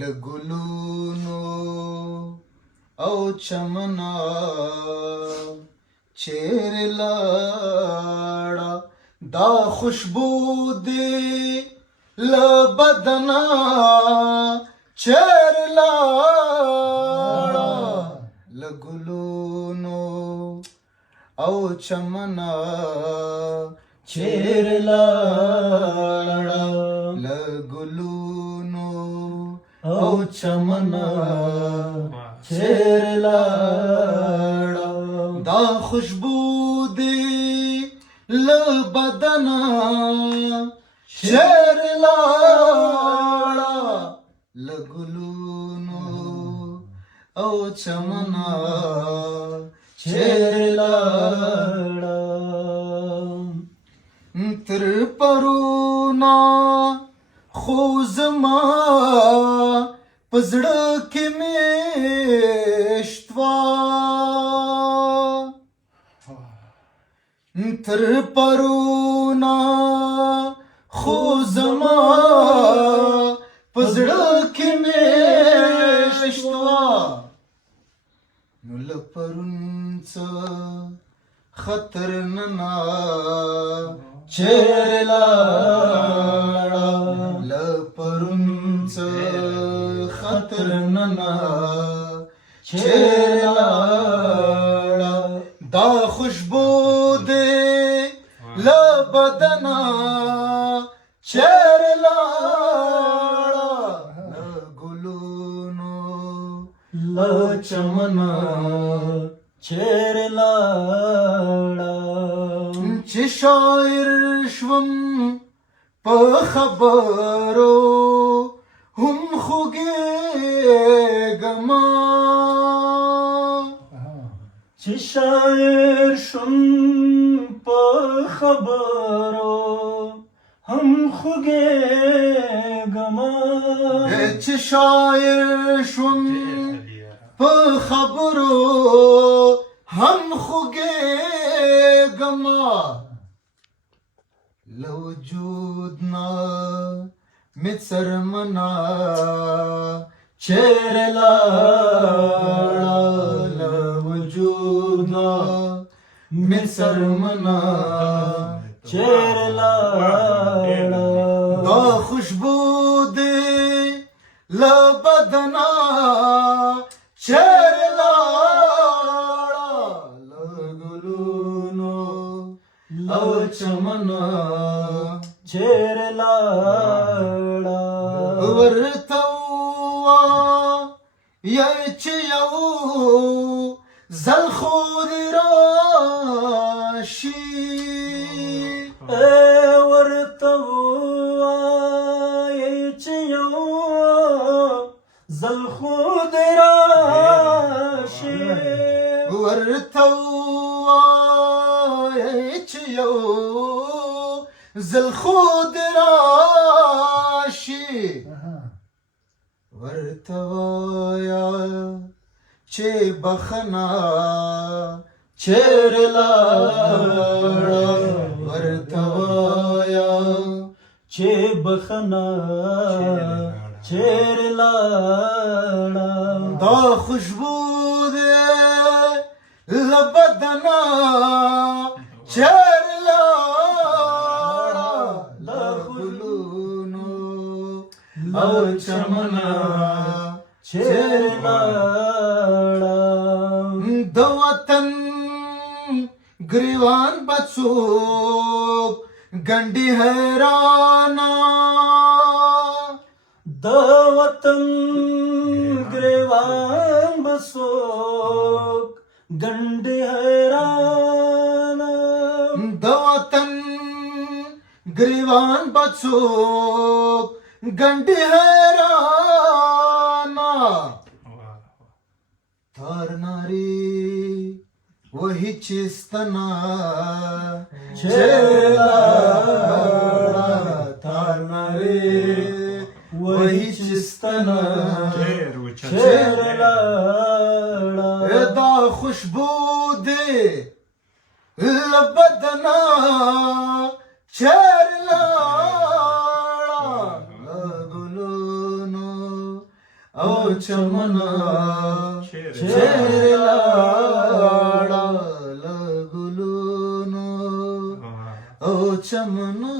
لګلونو او چمنا چیر لاړه دا خوشبو دی لبدنا چیر لاړه لګلونو او چمنا چیر لاړه لګلونو او چمنا چیر لاړه دا خوشبو دی لبدنا چیر لاړه لګلونو او چمنا چیر لاړه تر پرونا خو زما پزړه کې میشتوا تر پرونا خو زما پزړه کې میشتوا نو لپرون څه خطر ننا چیر لاړه لپرون څه خطر ننا چیر لاړه دا خوشبو دی لبدنا چیر لاړه لګلونو لچمنا چیر لاړه چې شاعر شوم په خبرو هم خوږېږما چې شاعر شوم په خبرو هم خوږېږما چې شاعر شوم په خبرو هم خوږېږما لوجودنا مې څرمنا چیر لاړه لوجودنا مې څرمنا چیر لاړه دا خوشبو دی لبدنا چیر لاړه لګلونو او چمنا چیر لاړه ورته وایه چې یو ځل خو دې راشي ورته وایه چې یو ځل خو دې راشي ورته وایه چې یو ځل خو دې راشي ورته وایه چې بخنا چیر لاړه ورته وایه چې بخنا چیر لاړه دا خوشبو دی لبدنا چیر لاړه لګلونو او چمنا چیر لاړه د وطن ګریوان بڅوک ګنډي حیرانا د وطن ګریوان بڅوک ګنډي حیرانا د وطن ګریوان بڅوک ګنډي حیرانا تار ناری وہی چستنا چیر لاړه تار ناری وہی چستنا چیر لاړه دا خوشبو دی لبدنا چیر لاړه لګلونو ओ चमना छेरलाड़ा लगुलूनो ओ चमना